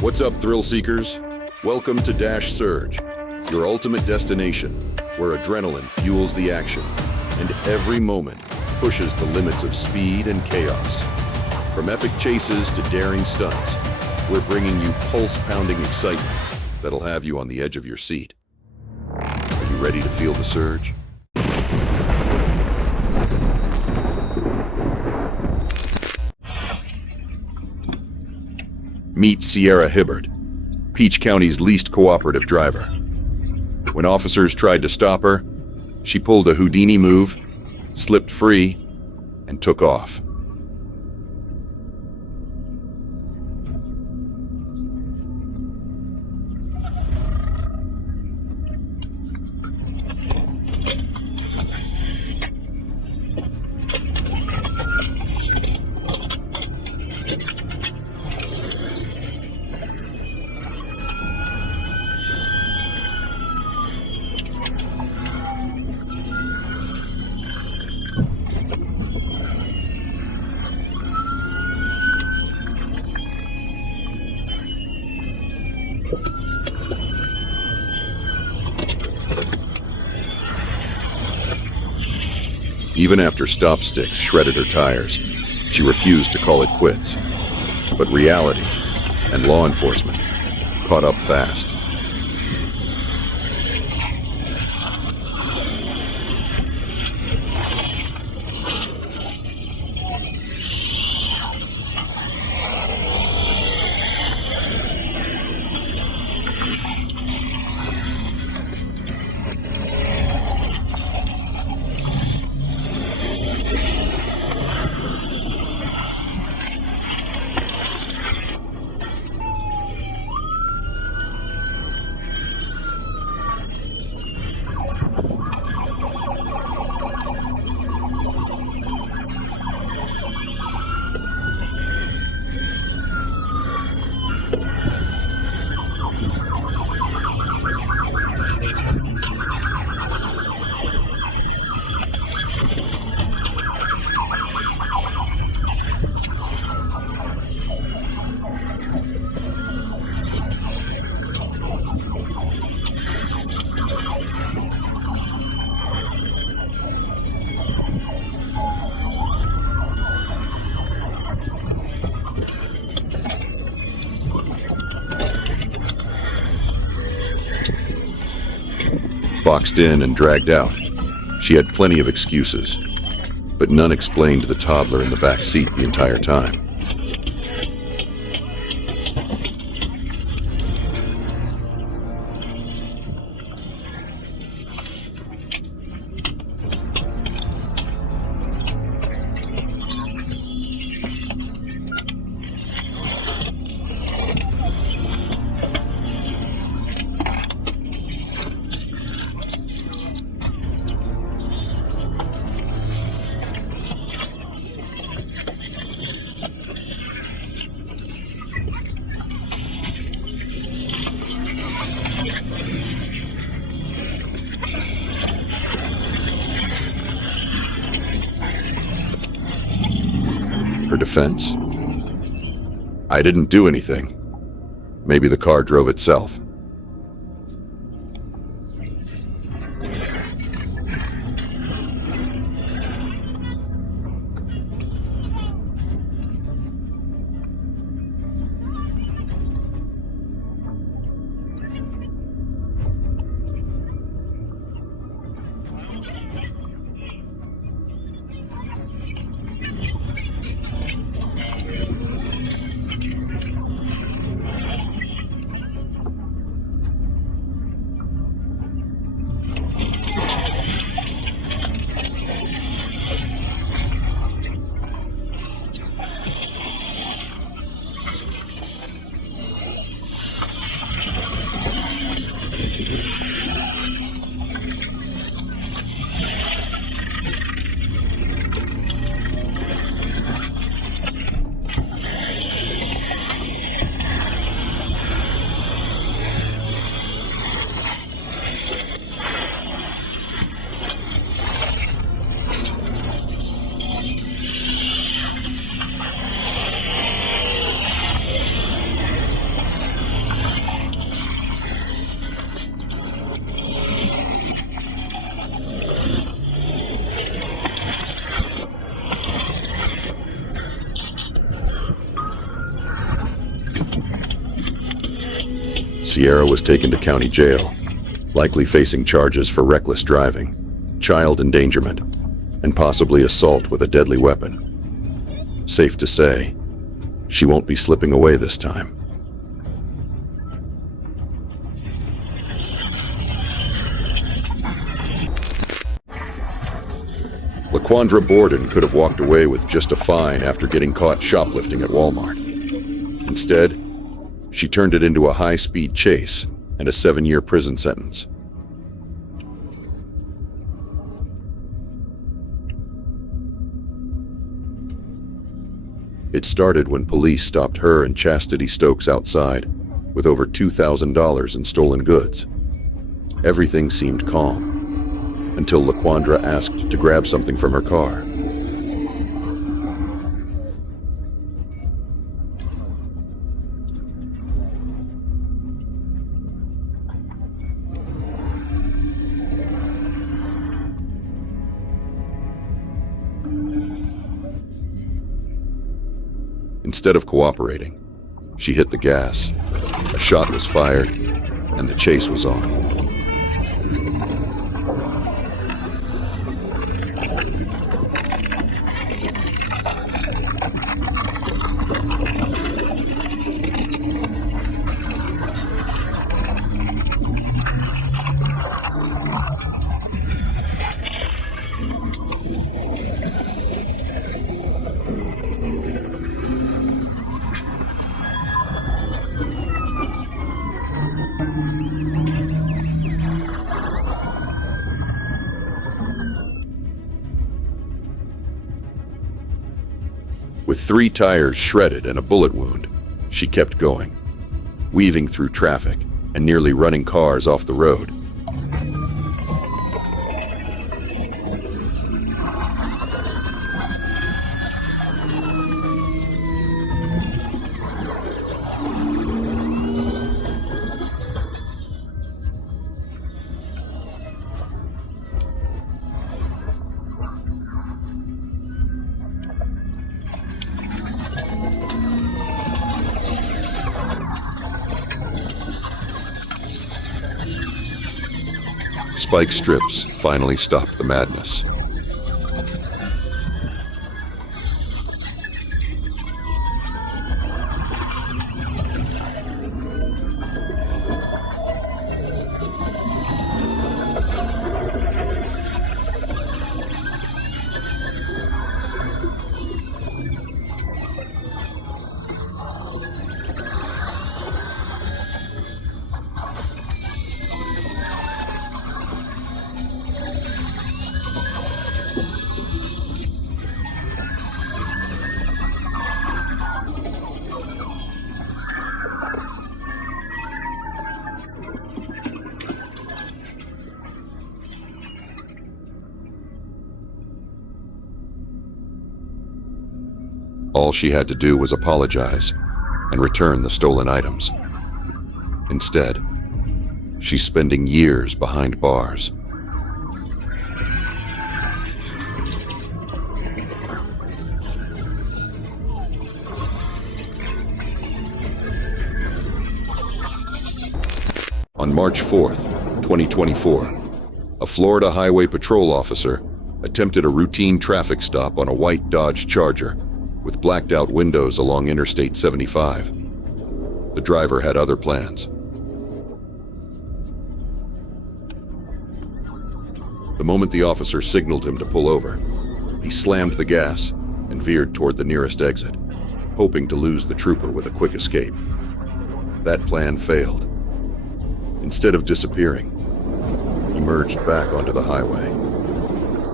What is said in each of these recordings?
What's up, thrill seekers? Welcome to Dash Surge, your ultimate destination, where adrenaline fuels the action, and every moment pushes the limits of speed and chaos. From epic chases to daring stunts, we're bringing you pulse-pounding excitement that'll have you on the edge of your seat. Are you ready to feel the surge? Meet Sierra Hibbert, Peach County's least cooperative driver. When officers tried to stop her, she pulled a Houdini move, slipped free, and took off. Even after stop sticks shredded her tires, she refused to call it quits. But reality and law enforcement caught up fast. Boxed in and dragged out, she had plenty of excuses, but none explained the toddler in the back seat the entire time. Her defense? I didn't do anything. Maybe the car drove itself. Sierra was taken to county jail, likely facing charges for reckless driving, child endangerment, and possibly assault with a deadly weapon. Safe to say, she won't be slipping away this time. Laquandra Borden could have walked away with just a fine after getting caught shoplifting at Walmart. Instead, she turned it into a high-speed chase and a 7-year prison sentence. It started when police stopped her and Chastity Stokes outside with over $2,000 in stolen goods. Everything seemed calm until Laquandra asked to grab something from her car. Instead of cooperating, she hit the gas, a shot was fired, and the chase was on. With 3 tires shredded and a bullet wound, she kept going, weaving through traffic and nearly running cars off the road. Spike strips finally stopped the madness. All she had to do was apologize and return the stolen items. Instead, she's spending years behind bars. On March 4th, 2024, a Florida Highway Patrol officer attempted a routine traffic stop on a white Dodge Charger with blacked-out windows along Interstate 75. The driver had other plans. The moment the officer signaled him to pull over, he slammed the gas and veered toward the nearest exit, hoping to lose the trooper with a quick escape. That plan failed. Instead of disappearing, he merged back onto the highway,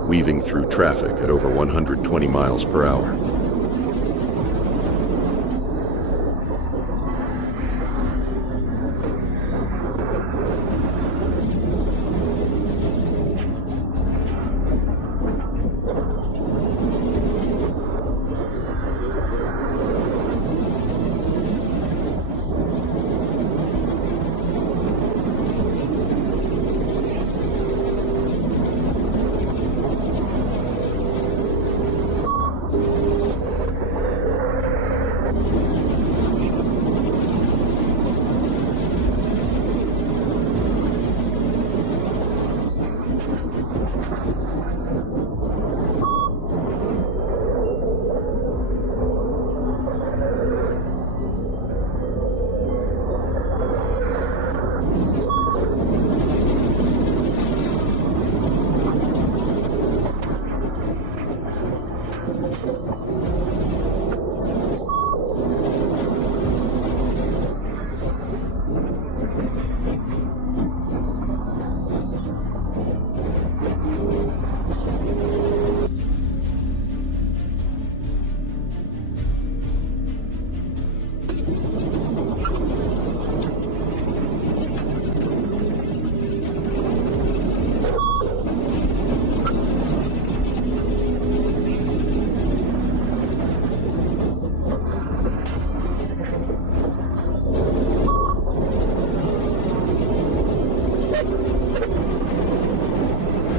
weaving through traffic at over 120 miles per hour.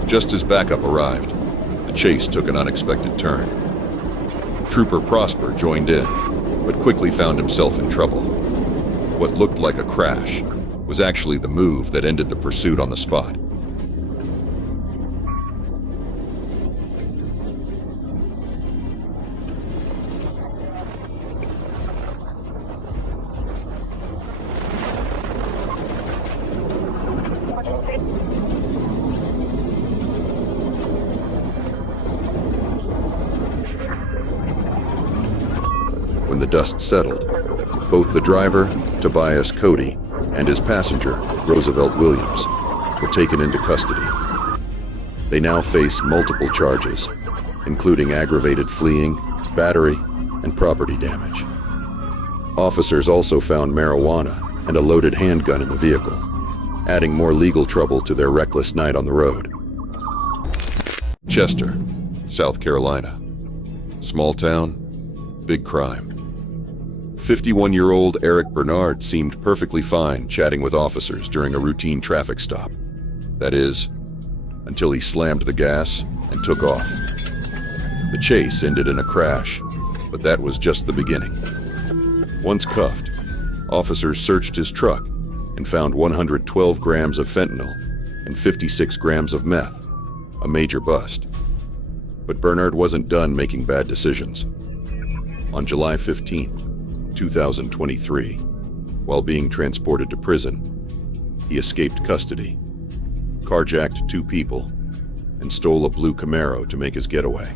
Just as backup arrived, the chase took an unexpected turn. Trooper Prosper joined in, but quickly found himself in trouble. What looked like a crash was actually the move that ended the pursuit on the spot. When the dust settled, both the driver, Tobias Cody, and his passenger, Roosevelt Williams, were taken into custody. They now face multiple charges, including aggravated fleeing, battery, and property damage. Officers also found marijuana and a loaded handgun in the vehicle, adding more legal trouble to their reckless night on the road. Chester, South Carolina. Small town, big crime. 51-year-old Eric Bernard seemed perfectly fine chatting with officers during a routine traffic stop. That is, until he slammed the gas and took off. The chase ended in a crash, but that was just the beginning. Once cuffed, officers searched his truck and found 112 grams of fentanyl and 56 grams of meth, a major bust. But Bernard wasn't done making bad decisions. On July 15th, 2023, while being transported to prison, he escaped custody, carjacked 2 people, and stole a blue Camaro to make his getaway.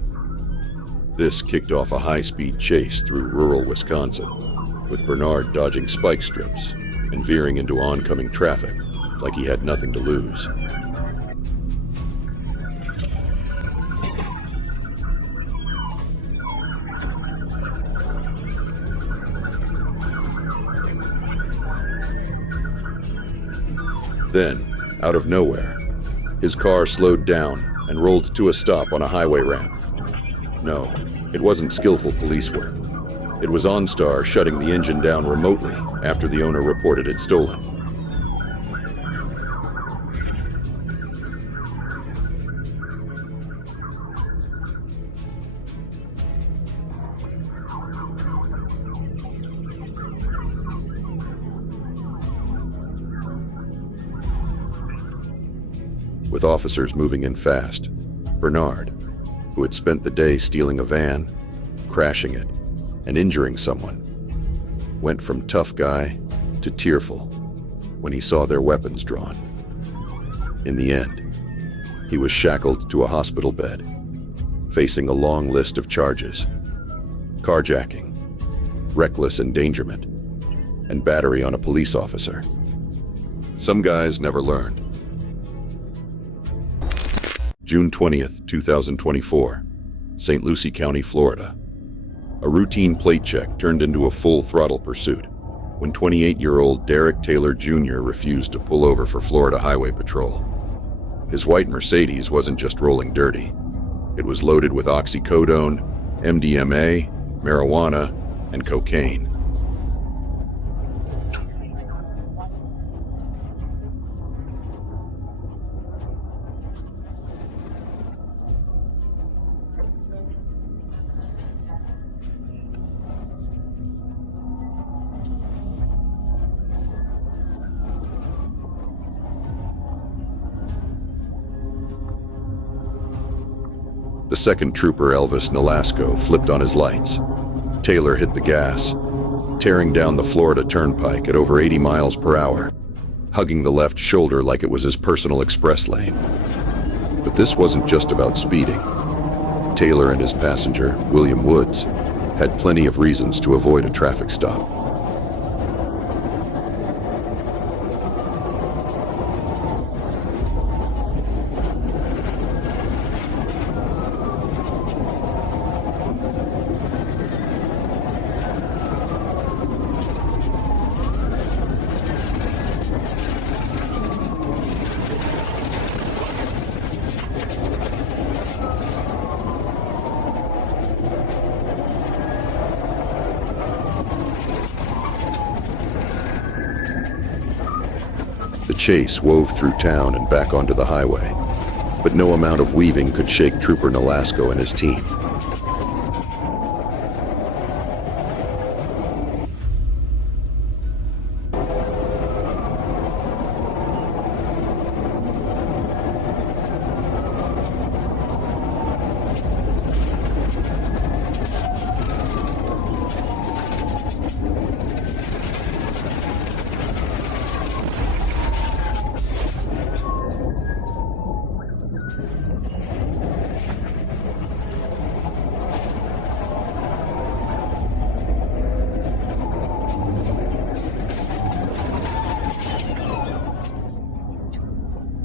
This kicked off a high-speed chase through rural Wisconsin, with Bernard dodging spike strips and veering into oncoming traffic like he had nothing to lose. Then, out of nowhere, his car slowed down and rolled to a stop on a highway ramp. No, it wasn't skillful police work. It was OnStar shutting the engine down remotely after the owner reported it stolen. With officers moving in fast, Bernard, who had spent the day stealing a van, crashing it, and injuring someone, went from tough guy to tearful when he saw their weapons drawn. In the end, he was shackled to a hospital bed, facing a long list of charges: carjacking, reckless endangerment, and battery on a police officer. Some guys never learned. June 20th, 2024, St. Lucie County, Florida. A routine plate check turned into a full-throttle pursuit when 28-year-old Derek Taylor Jr. refused to pull over for Florida Highway Patrol. His white Mercedes wasn't just rolling dirty. It was loaded with oxycodone, MDMA, marijuana, and cocaine. The second trooper, Elvis Nolasco, flipped on his lights. Taylor hit the gas, tearing down the Florida Turnpike at over 80 miles per hour, hugging the left shoulder like it was his personal express lane. But this wasn't just about speeding. Taylor and his passenger, William Woods, had plenty of reasons to avoid a traffic stop. The chase wove through town and back onto the highway, But no amount of weaving could shake Trooper Nolasco and his team.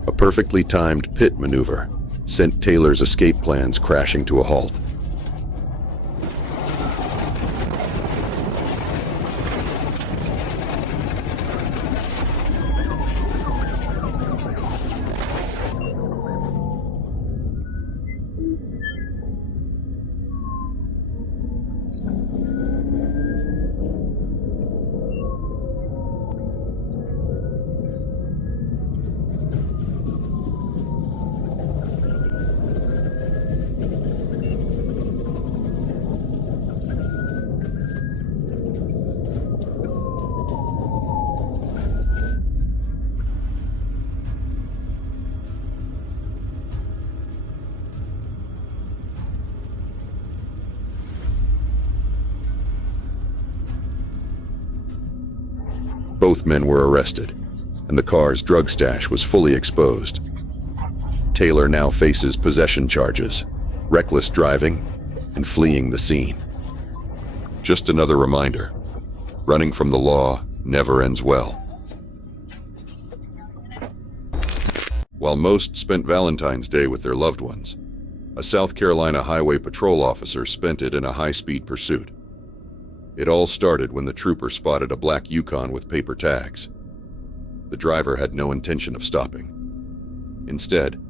A perfectly timed pit maneuver sent Taylor's escape plans crashing to a halt. Both men were arrested, and the car's drug stash was fully exposed. Taylor now faces possession charges, reckless driving, and fleeing the scene. Just another reminder, running from the law never ends well. While most spent Valentine's Day with their loved ones, a South Carolina Highway Patrol officer spent it in a high-speed pursuit. It all started when the trooper spotted a black Yukon with paper tags. The driver had no intention of stopping. Instead,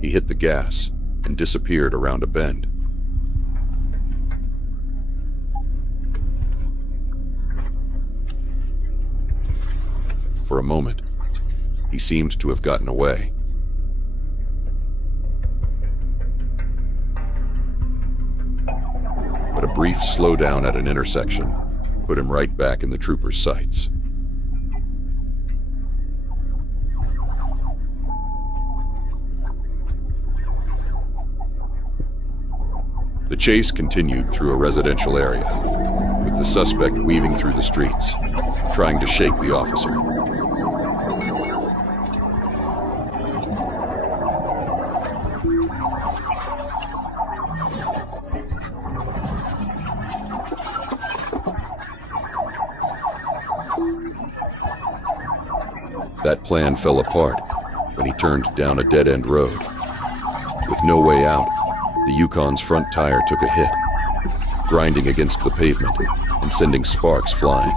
he hit the gas and disappeared around a bend. For a moment, he seemed to have gotten away. But a brief slowdown at an intersection put him right back in the trooper's sights. The chase continued through a residential area, with the suspect weaving through the streets, trying to shake the officer. That plan fell apart when he turned down a dead-end road. With no way out, the Yukon's front tire took a hit, grinding against the pavement and sending sparks flying.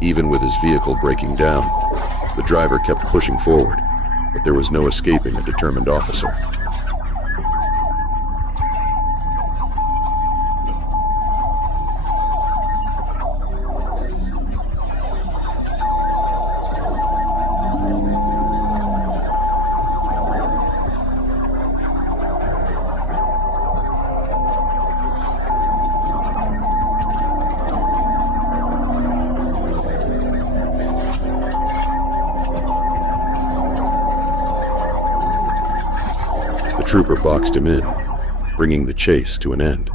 Even with his vehicle breaking down, the driver kept pushing forward, but there was no escaping a determined officer. The trooper boxed him in, bringing the chase to an end.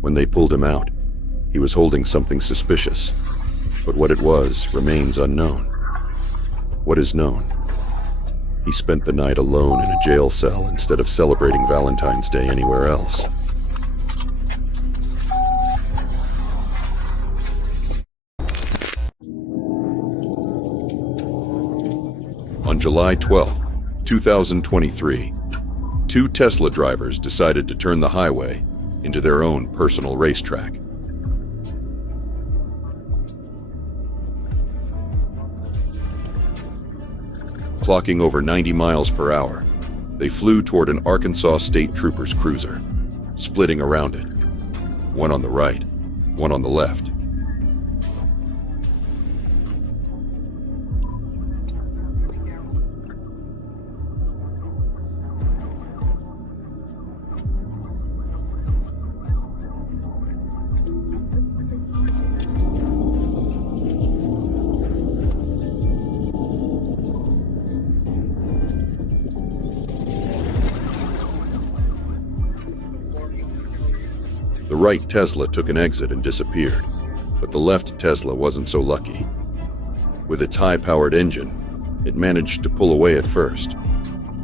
When they pulled him out, he was holding something suspicious, but what it was remains unknown. What is known? He spent the night alone in a jail cell instead of celebrating Valentine's Day anywhere else. On July 12, 2023, two Tesla drivers decided to turn the highway into their own personal racetrack. Clocking over 90 miles per hour, they flew toward an Arkansas State Troopers cruiser, splitting around it. One on the right, one on the left. The right Tesla took an exit and disappeared, but the left Tesla wasn't so lucky. With its high-powered engine, it managed to pull away at first,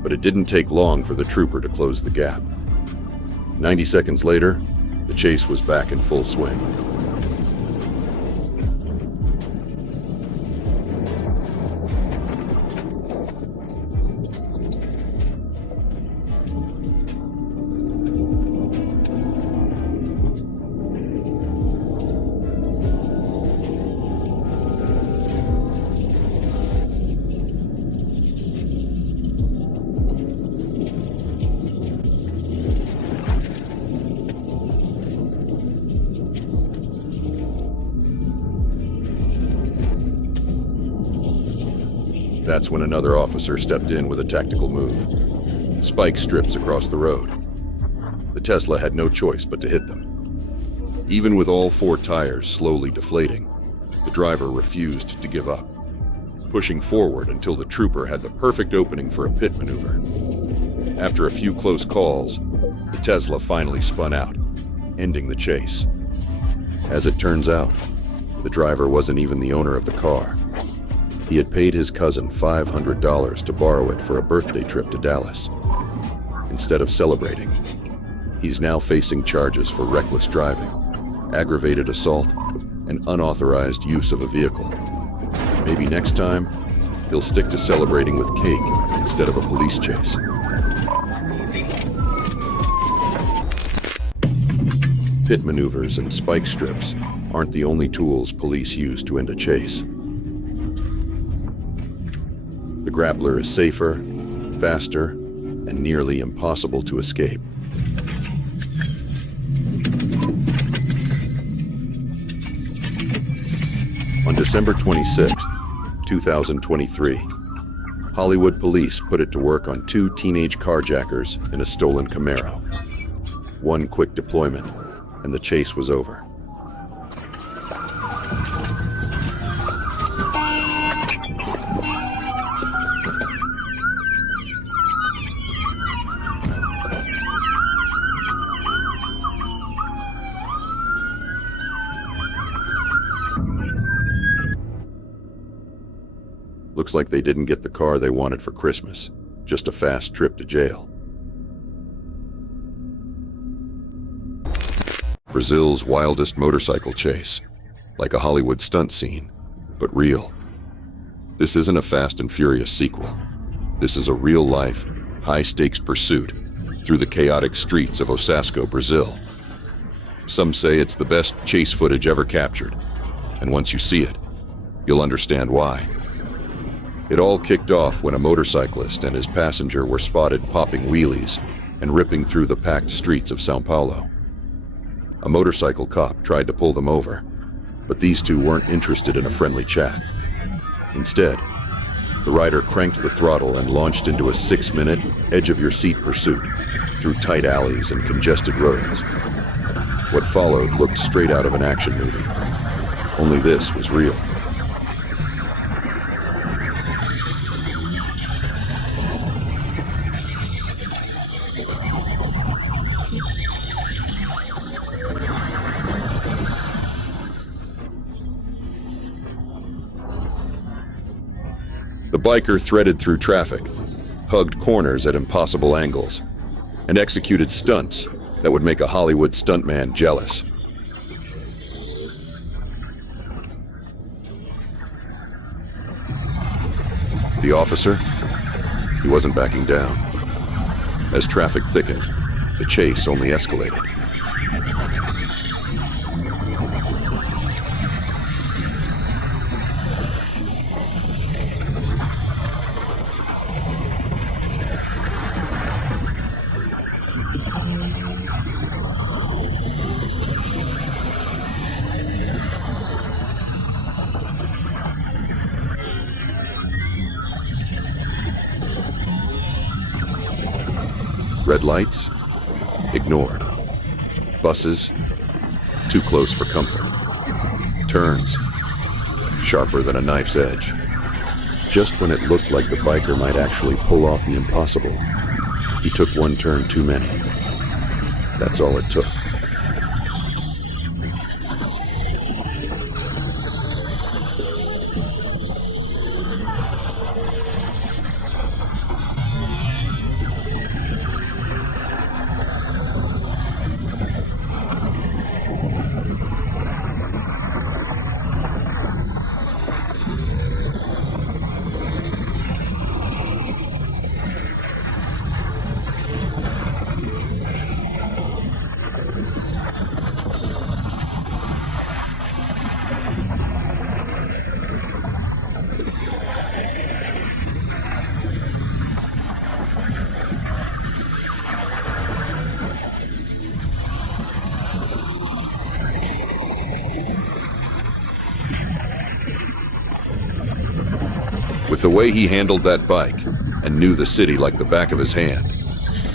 but it didn't take long for the trooper to close the gap. 90 seconds later, the chase was back in full swing. That's when another officer stepped in with a tactical move. Spike strips across the road. The Tesla had no choice but to hit them. Even with all four tires slowly deflating, the driver refused to give up, pushing forward until the trooper had the perfect opening for a pit maneuver. After a few close calls, the Tesla finally spun out, ending the chase. As it turns out, the driver wasn't even the owner of the car. He had paid his cousin $500 to borrow it for a birthday trip to Dallas. Instead of celebrating, he's now facing charges for reckless driving, aggravated assault, and unauthorized use of a vehicle. Maybe next time, he'll stick to celebrating with cake instead of a police chase. Pit maneuvers and spike strips aren't the only tools police use to end a chase. The grappler is safer, faster, and nearly impossible to escape. On December 26, 2023, Hollywood police put it to work on two teenage carjackers in a stolen Camaro. One quick deployment, and the chase was over. Looks like they didn't get the car they wanted for Christmas, just a fast trip to jail. Brazil's wildest motorcycle chase, like a Hollywood stunt scene, but real. This isn't a Fast and Furious sequel. This is a real-life, high-stakes pursuit through the chaotic streets of Osasco, Brazil. Some say it's the best chase footage ever captured, and once you see it, you'll understand why. It all kicked off when a motorcyclist and his passenger were spotted popping wheelies and ripping through the packed streets of São Paulo. A motorcycle cop tried to pull them over, but these two weren't interested in a friendly chat. Instead, the rider cranked the throttle and launched into a 6-minute, edge-of-your-seat pursuit through tight alleys and congested roads. What followed looked straight out of an action movie. Only this was real. The biker threaded through traffic, hugged corners at impossible angles, and executed stunts that would make a Hollywood stuntman jealous. The officer? He wasn't backing down. As traffic thickened, the chase only escalated. Red lights? Ignored. Buses? Too close for comfort. Turns? Sharper than a knife's edge. Just when it looked like the biker might actually pull off the impossible, he took one turn too many. That's all it took. With the way he handled that bike and knew the city like the back of his hand,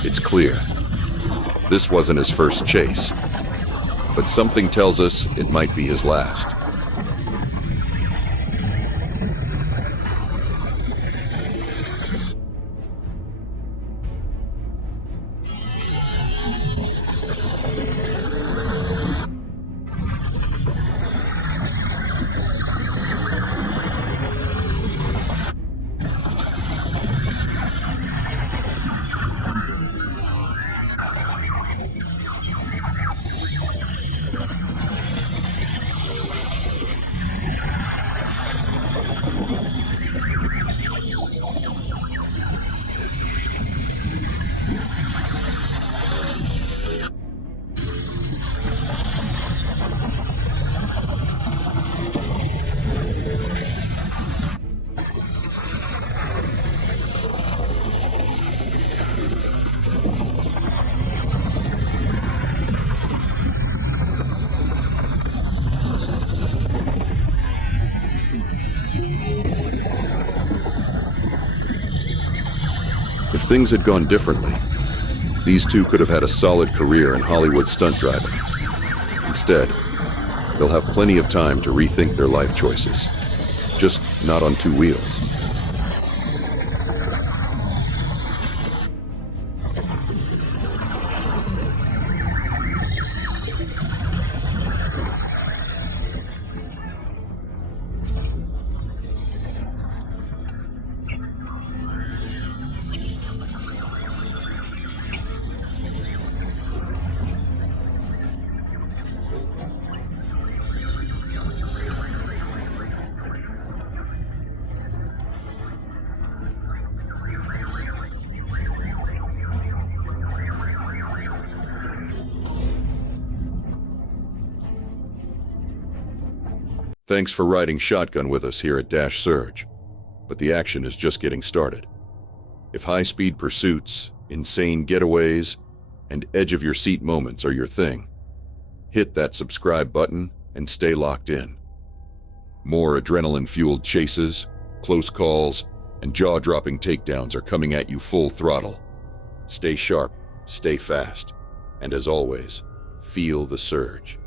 it's clear this wasn't his first chase, but something tells us it might be his last. If things had gone differently, these two could have had a solid career in Hollywood stunt driving. Instead, they'll have plenty of time to rethink their life choices, just not on two wheels. Thanks for riding shotgun with us here at Dash Surge, but the action is just getting started. If high-speed pursuits, insane getaways, and edge-of-your-seat moments are your thing, hit that subscribe button and stay locked in. More adrenaline-fueled chases, close calls, and jaw-dropping takedowns are coming at you full throttle. Stay sharp, stay fast, and as always, feel the surge.